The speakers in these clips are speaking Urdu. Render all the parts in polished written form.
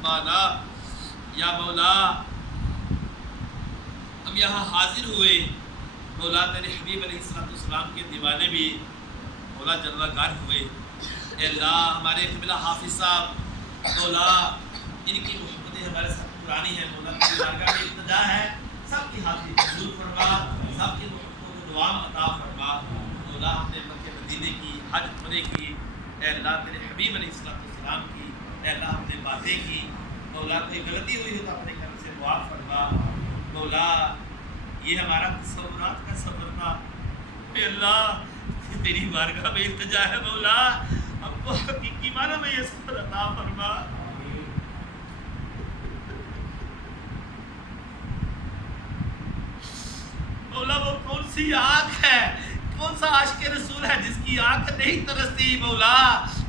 رحمانا، یا مولا ہم یہاں حاضر ہوئے مولا تیرے حبیب علیہ السلام کے دیوانے بھی مولا جلوہ گر ہوئے. اے اللہ ہمارے قبلہ حافظ صاحب مولا ان کی محبتیں ہمارے ساتھ پرانی ہیں مولا، تیری بارگاہ میں التجا ہے سب کی حاضری قبول فرما، سب کی محبتوں کو دوام عطا فرما. مولا ہم نے مکہ مدینے کی حج عمرے کی، اے اللہ تیرے حبیب علیہ السلام کی، اے اللہ ہم نے باتیں کی مولا، کوئی غلطی ہوئی ہو تو اپنے کرم سے معاف فرما. مولا یہ ہمارا تصورات کا سفر تھا، اے اللہ تیری بارگاہ میں التجا ہے مولا، ہم کو حقیقی معنی میں یہ سفر عطا فرما. مولا وہ کون سی آنکھ ہے، کون سا عاشق رسول ہے جس کی آنکھ نہیں ترستی مولا،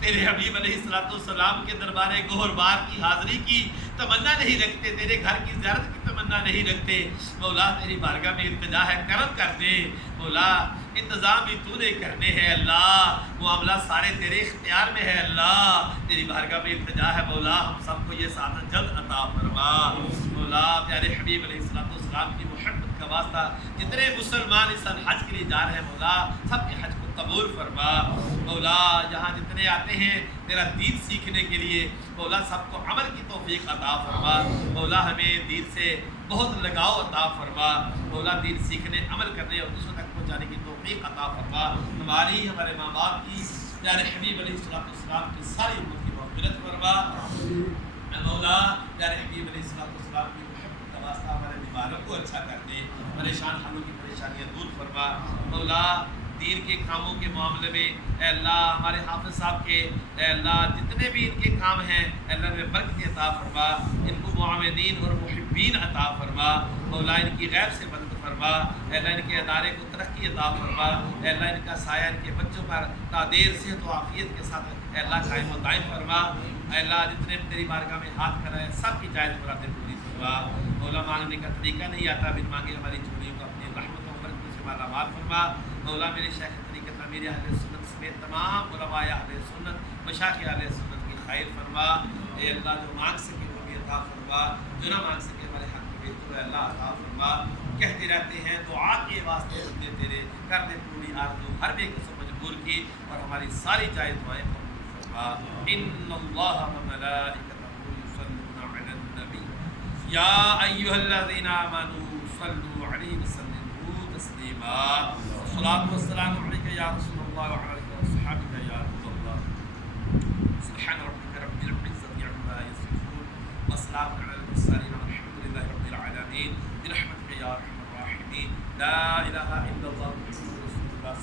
تیرے حبیب علیہ السلام کے دربار گوہر بار کی حاضری کی تمنا نہیں رکھتے، تیرے گھر کی زیارت کی تمنا نہیں رکھتے مولا. تیری بارگاہ میں التجا ہے کرم کر دے مولا، انتظام بھی تو نے کرنے ہیں اللہ، معاملہ سارے تیرے اختیار میں ہے اللہ. تیری بارگاہ میں التجا ہے مولا، ہم سب کو یہ سعادت جلد عطا فرما مولا. پیارے حبیب علیہ السلام کی محبت کا واسطہ جتنے مسلمان اس حج کے لیے جا رہے ہیں مولا، سب کے حج کو قبول فرما مولا. جہاں جتنے آتے ہیں تیرا دین سیکھنے کے لیے مولا، سب کو عمل کی توفیق عطا فرما مولا. ہمیں دین سے بہت لگاؤ عطا فرما مولا، دین سیکھنے عمل کرنے اور دوسروں تک پہنچانے کی توفیق عطا فرما. ہماری ہمارے ماں باپ کی پیارے حبیب علیہ السلام کی ساری امت کی مغفرت فرما مولا. پیارے حبیب علیہ السلام کی محبت کا واسطہ ہمارے بیماروں کو اچھا کرنے، پریشان حالوں کی پریشانیاں دور فرما مولا. دین کے کاموں کے معاملے میں اے اللہ ہمارے حافظ صاحب کے اے اللہ جتنے بھی ان کے کام ہیں اے اللہ میں برکت عطا فرما، ان کو معاونین اور محبین عطا فرما مولا. ان کی غیب سے مدد فرما اے اللہ، ان کے ادارے کو ترقی عطا فرما اے اللہ. ان کا سایہ ان کے بچوں پر تعدیر صحت و عافیت کے ساتھ اے اللہ قائم و دائم فرما اے اللہ. جتنے تیری بارگاہ میں ہاتھ کر رہے ہیں سب کی جائز مرادیں پوری فرما مولا. مانگنے کا طریقہ نہیں آتا، بن مانگے ہماری چوریوں کو اپنی رحمت و برکت سے مالا مال فرما مولا. میرے شیخ طریقت امیر اہل سنت سمیت تمام علماء اہل سنت مشایخ اہل سنت کی خیر فرما اے اللہ. جو مانگ سکے وہ بھی عطا فرما، جو نہ مانگ سکے ہمارے حق میں بہتر اے اللہ عطا فرما. کہتے رہتے ہیں دعا کے واسطے بندے تیرے، کر دے پوری آرزو ہر بے قسم مجبور کی، اور ہماری ساری جائز دعائیں قبول فرما. ان اللہ و ملائکتہ یصلون علی النبی یا ایھا الذین آمنوا صلوا علیہ وسلموا تسلیما. الصلاۃ والسلام علیک یا رسول اللہ وعلی آلہ وصحبہ یا رسول اللہ. سبحان ربک رب العزۃ عما یصفون وسلام علی المرسلین والحمد للہ رب العالمین برحمتک یا ارحم الراحمین. لا الہ الا اللہ محمد رسول اللہ.